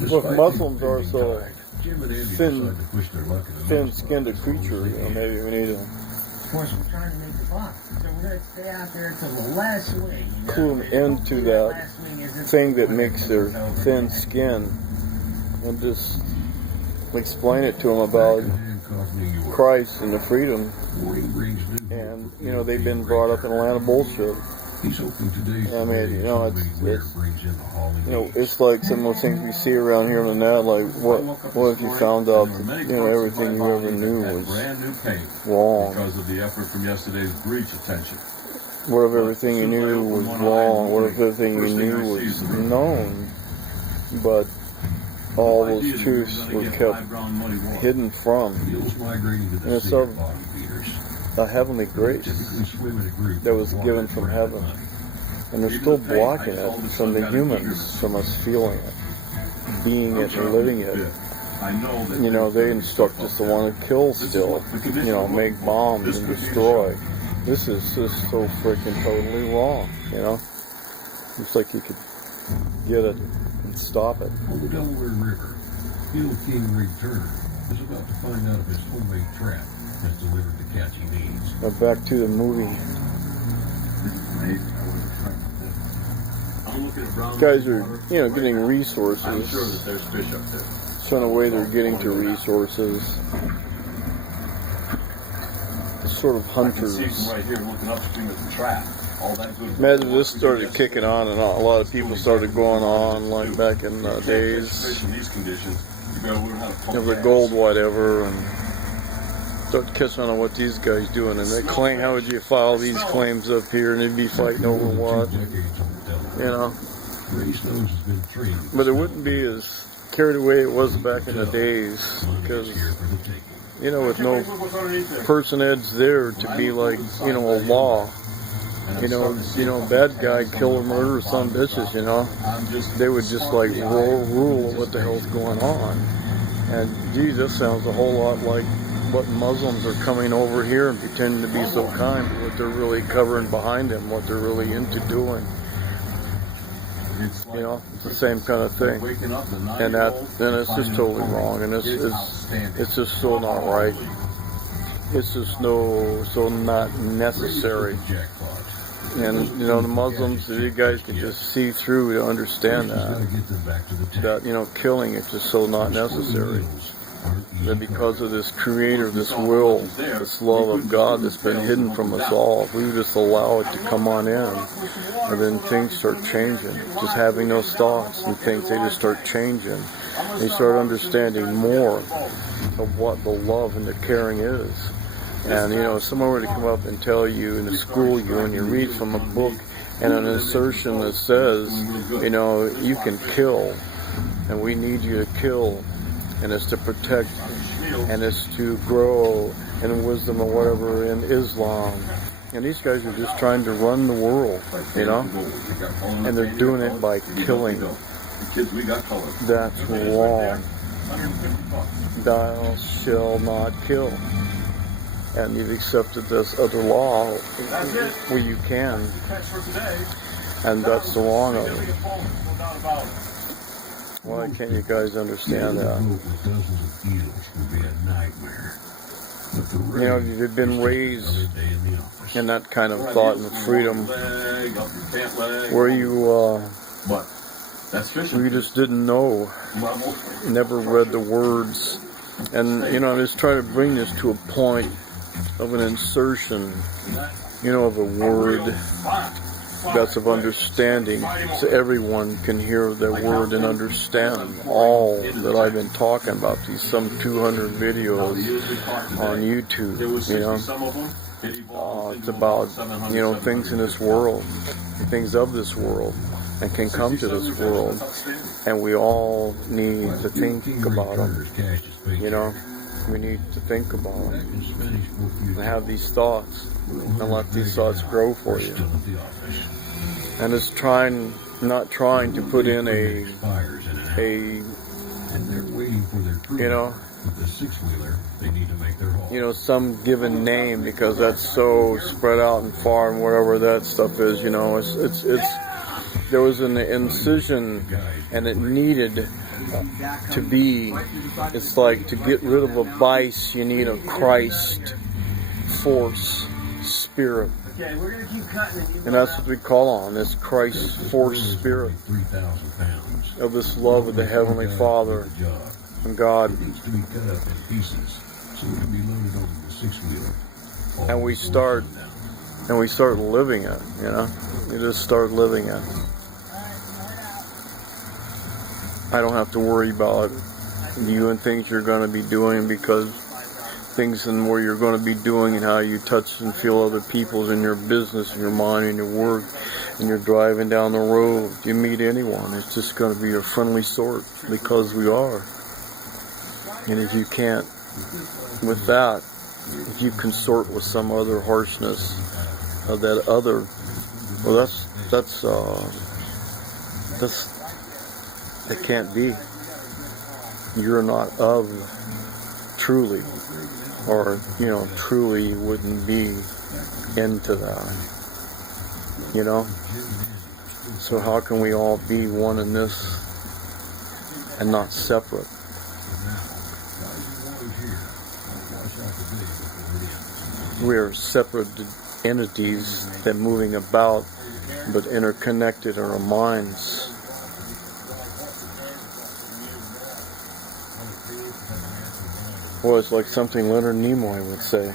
Look, Muslims are so thin-skinned creature. You know, maybe we need to clue them into that thing that makes their thin skin, and just explain it to them about Christ and the freedom. And you know, they've been brought up in a land of bullshit. I mean, you know, it's like some of those things we see around here on the net. Like, what if you found out that, you know, everything you ever knew was wrong? Because of the effort from yesterday's breach attention. What if everything you knew was wrong? What if everything you knew was known, but all those truths were kept hidden from? And it's of a heavenly grace that was given from heaven, and they're still blocking it from the humans, from us feeling it, being it, and living it. You know, they instruct us to want to kill still, you know, make bombs and destroy. This is just so freaking totally wrong, you know? It's like you could get it and stop it. On the Delaware River, Hill King Rig Turner is about to find out if his homemade trap has delivered the catch he needs. Now back to the movie. These guys are, you know, getting resources. I'm sure that there's fish up there. So in a way they're getting to resources. Sort of hunters. Right here looking upstream at the trap. Imagine this started kicking on and a lot of people started going on like back in the days of the gold whatever, and start catching on what these guys doing, and they claim, how would you file these claims up here, and they'd be fighting over what, you know. But it wouldn't be as carried away it was back in the days, because, you know, with no personage there to be like, you know, a law. You know, bad guy, killer, murder, some bitches, you know, they would just like rule what the hell's going on. And gee, this sounds a whole lot like what Muslims are coming over here and pretending to be so kind, but what they're really covering behind them, what they're really into doing. You know, it's the same kind of thing. And it's just totally wrong, and it's just so not right. It's just so not necessary. And, you know, the Muslims, you guys can just see through to understand that, you know, killing is just so not necessary. That because of this creator, this will, this love of God that's been hidden from us all, if we just allow it to come on in, and then things start changing. Just having those thoughts and things, they just start changing. And you start understanding more of what the love and the caring is. And, you know, if someone were to come up and tell you and to school you, and you read from a book and an insertion that says, you know, you can kill, and we need you to kill, and it's to protect, and it's to grow in wisdom or whatever in Islam. And these guys are just trying to run the world, you know, and they're doing it by killing. That's wrong. Thou shalt not kill. And you've accepted this other law where you can, and that's the wrong of it. Why can't you guys understand that? You know, you've been raised in that kind of thought and freedom where you just didn't know, never read the words. And, you know, I'm just trying to bring this to a point of an insertion, you know, of a word that's of understanding, so everyone can hear the word and understand all that I've been talking about, these some 200 videos on YouTube, you know. It's about, you know, things in this world, things of this world, and can come to this world, and we all need to think about them, you know. We need to think about them and have these thoughts and let these thoughts grow for you. And it's not trying to put in a you know, some given name, because that's so spread out and far and whatever that stuff is, you know, it's there was an incision, and it needed to be. It's like to get rid of a vice, you need a Christ force spirit. Okay, we're gonna keep cutting. And that's what we call on, this Christ force spirit 3,000 pounds. of this love of the Heavenly Father and God. It needs to be cut up in pieces so it can be loaded over the six-wheeler. And we start living it, you know. You just start living it. I don't have to worry about you and things you're going to be doing, because things and where you're going to be doing and how you touch and feel other people's in your business and your mind and your work, and you're driving down the road, you meet anyone, it's just going to be a friendly sort, because we are. And if you can't, with that, if you consort with some other harshness of that other, well, it can't be. You're not of truly, or, you know, truly you wouldn't be into that, you know? So how can we all be one in this and not separate? We are separate entities that moving about, but interconnected in our minds. Well, it's like something Leonard Nimoy would say.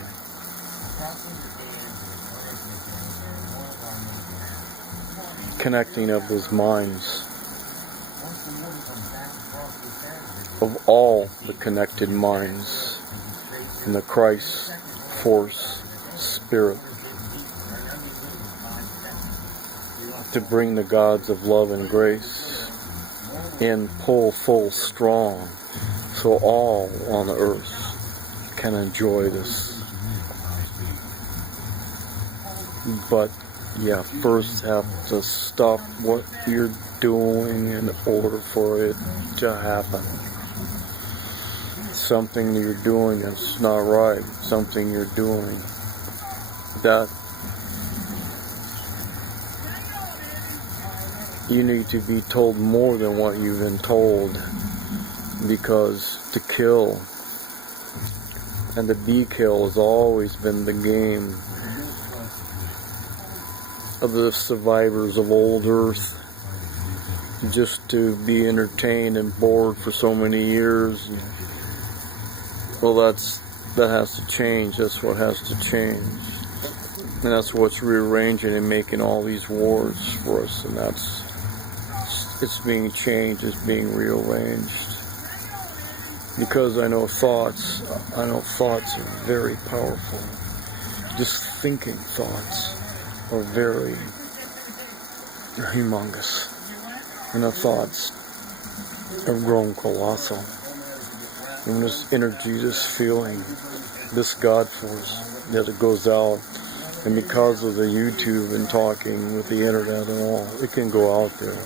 Connecting of those minds, of all the connected minds in the Christ force spirit, to bring the gods of love and grace in pull full strong, so all on the earth can enjoy this. But you first have to stop what you're doing in order for it to happen. Something you're doing that's not right, something you're doing that you need to be told more than what you've been told, because to kill and to be killed has always been the game of the survivors of old Earth, just to be entertained and bored for so many years. Well, that has to change. That's what has to change. And that's what's rearranging and making all these wars for us. And it's being changed, it's being rearranged. Because I know thoughts are very powerful. Just thinking thoughts are very humongous. And the thoughts have grown colossal. And this energy, this feeling, this God force that it goes out, and because of the YouTube and talking with the internet and all, it can go out there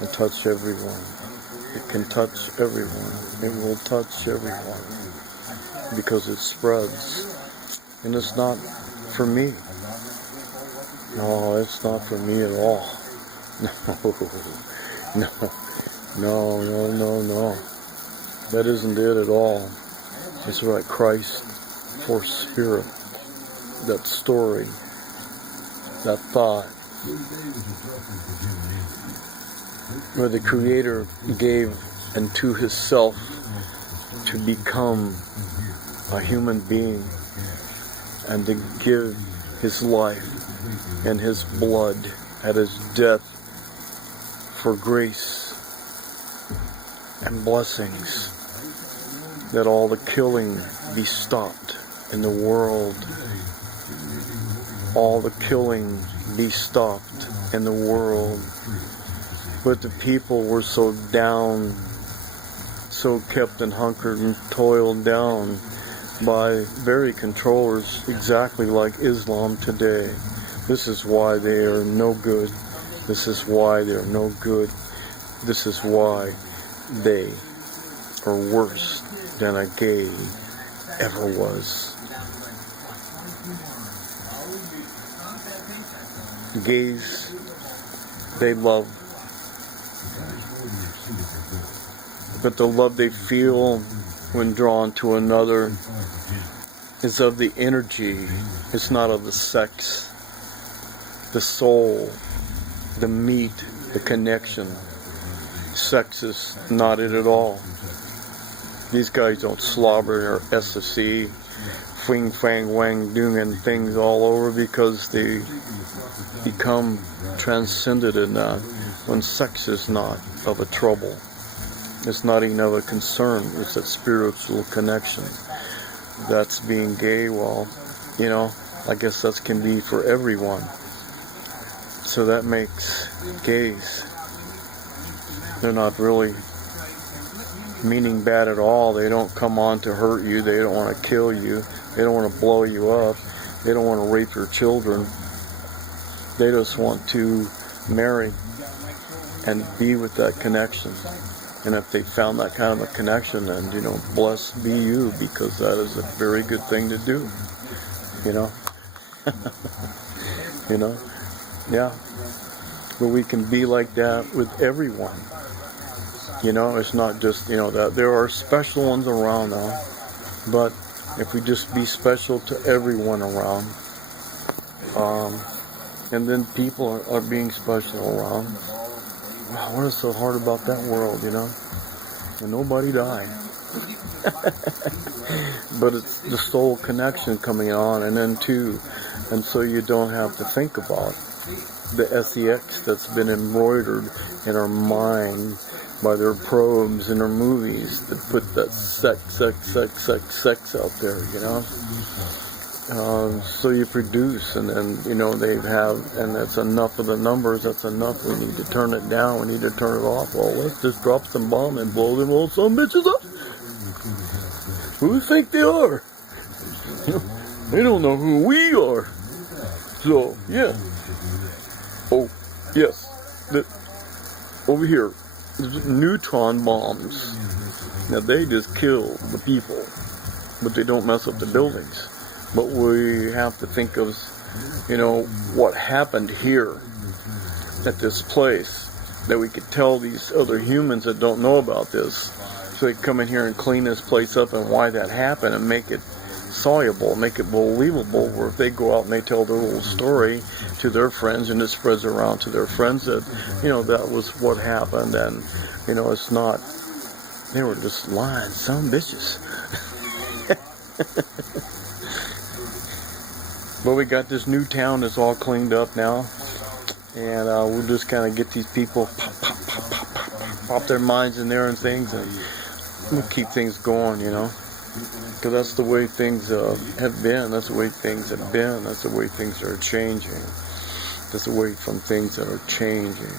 and touch everyone. It can touch everyone. It will touch everyone, because it spreads. And it's not for me. No, it's not for me at all. No. That isn't it at all. It's right, Christ force spirit, that story, that thought, where the Creator gave unto Himself to become a human being and to give His life and His blood at His death for grace and blessings, that all the killing be stopped in the world. All the killing be stopped in the world. But the people were so down, so kept and hunkered and toiled down by very controllers, exactly like Islam today. This is why they are no good. This is why they're no good. This is why they are worse than a gay ever was. Gays they love. But the love they feel when drawn to another is of the energy. It's not of the sex, the soul, the meat, the connection. Sex is not it at all. These guys don't slobber or ecstasy, fing, fang, wang, doing things all over because they become transcended in that when sex is not of a trouble. It's not even of a concern. It's that spiritual connection. That's being gay. Well, you know, I guess that can be for everyone. So that makes gays. They're not really meaning bad at all. They don't come on to hurt you. They don't want to kill you. They don't want to blow you up. They don't want to rape your children. They just want to marry and be with that connection. And if they found that kind of a connection, then, you know, blessed be you, because that is a very good thing to do. You know? You know? Yeah. But we can be like that with everyone. You know, it's not just, you know, that there are special ones around now. But if we just be special to everyone around, and then people are being special around. Wow, what is so hard about that world, you know? And nobody died. But it's the soul connection coming on, and then too, and so you don't have to think about the sex that's been embroidered in our mind by their probes in their movies that put that sex out there, you know? So you produce, and then, you know, they have, and that's enough of the numbers, that's enough, we need to turn it down, we need to turn it off. Well, let's just drop some bomb and blow them old some bitches up. Who do you think they are? They don't know who we are. So, yeah. Oh, yes. Over here, neutron bombs. Now, they just kill the people, but they don't mess up the buildings. But we have to think of, you know, what happened here at this place, that we could tell these other humans that don't know about this, so they come in here and clean this place up, and why that happened, and make it soluble, make it believable, where if they go out and they tell their little story to their friends, and it spreads around to their friends that, you know, that was what happened, and, you know, it's not, they were just lying, some bitches. But we got this new town that's all cleaned up now, and we'll just kind of get these people pop their minds in there and things, and we'll keep things going, you know, because that's the way things have been. That's the way things have been. That's the way things are changing. That's the way from things that are changing,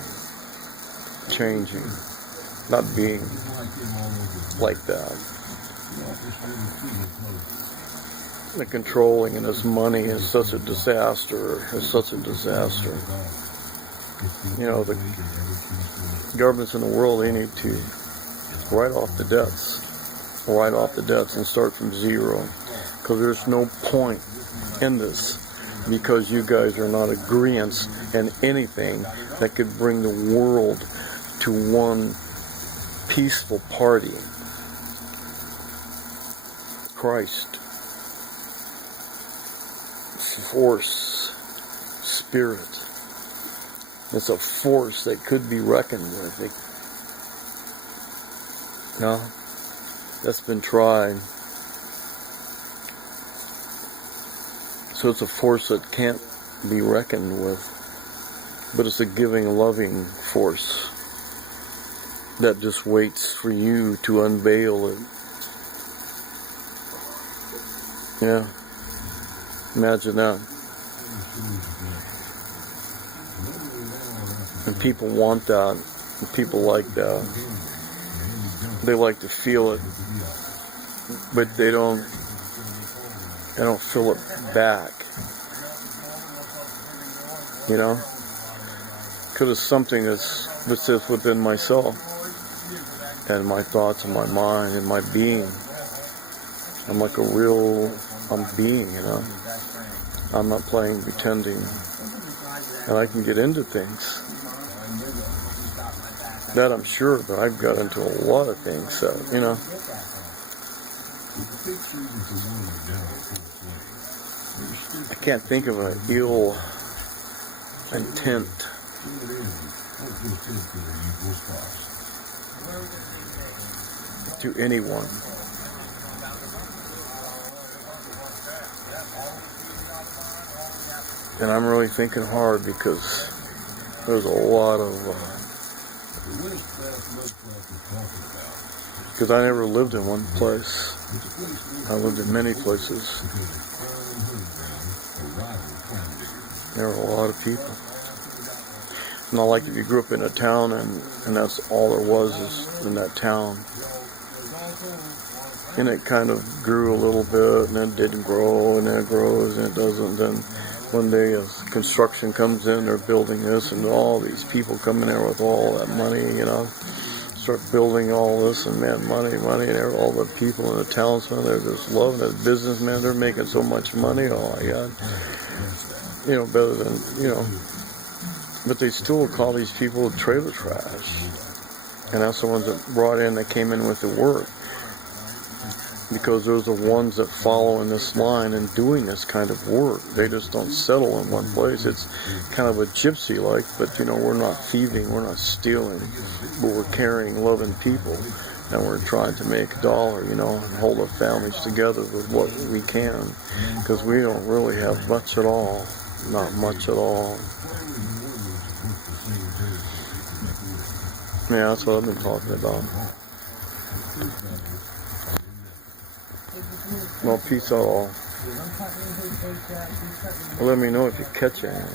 not being like that. The controlling and this money is such a disaster. It's such a disaster. You know, the governments in the world, they need to write off the debts and start from zero. Because there's no point in this, because you guys are not agreeance in anything that could bring the world to one peaceful party. Christ. Force, spirit. It's a force that could be reckoned with. No, that's been tried. So it's a force that can't be reckoned with, but it's a giving, loving force that just waits for you to unveil it. Yeah. Imagine that. And people want that. And people like that. They like to feel it. But they don't feel it back. You know? Because it's something that sits within myself. And my thoughts and my mind and my being. I'm like I'm being, you know? I'm not playing, pretending. And I can get into things. That I'm sure, but I've got into a lot of things, so, you know. With the big freezer for warming now in full flame, there's I can't think of an ill intent to anyone. And I'm really thinking hard because there's a lot of, because I never lived in one place. I lived in many places. There were a lot of people. Not like if you grew up in a town and that's all there was is in that town. And it kind of grew a little bit and then it didn't grow and then it grows and it doesn't. Then one day as construction comes in, they're building this and all these people come in there with all that money, you know, start building all this and man, money, and all the people in the town, so they're just loving it. Businessmen, they're making so much money, oh my God. You know, better than, you know, but they still call these people trailer trash. And that's the ones that brought in, that came in with the work. Because those are the ones that follow in this line and doing this kind of work. They just don't settle in one place. It's kind of a gypsy-like, but you know, we're not thieving, we're not stealing, but we're caring, loving people. And we're trying to make a dollar, you know, and hold our families together with what we can. Because we don't really have much at all. Not much at all. Yeah, that's what I've been talking about. Well, peace out all. Let me know if you catch anything.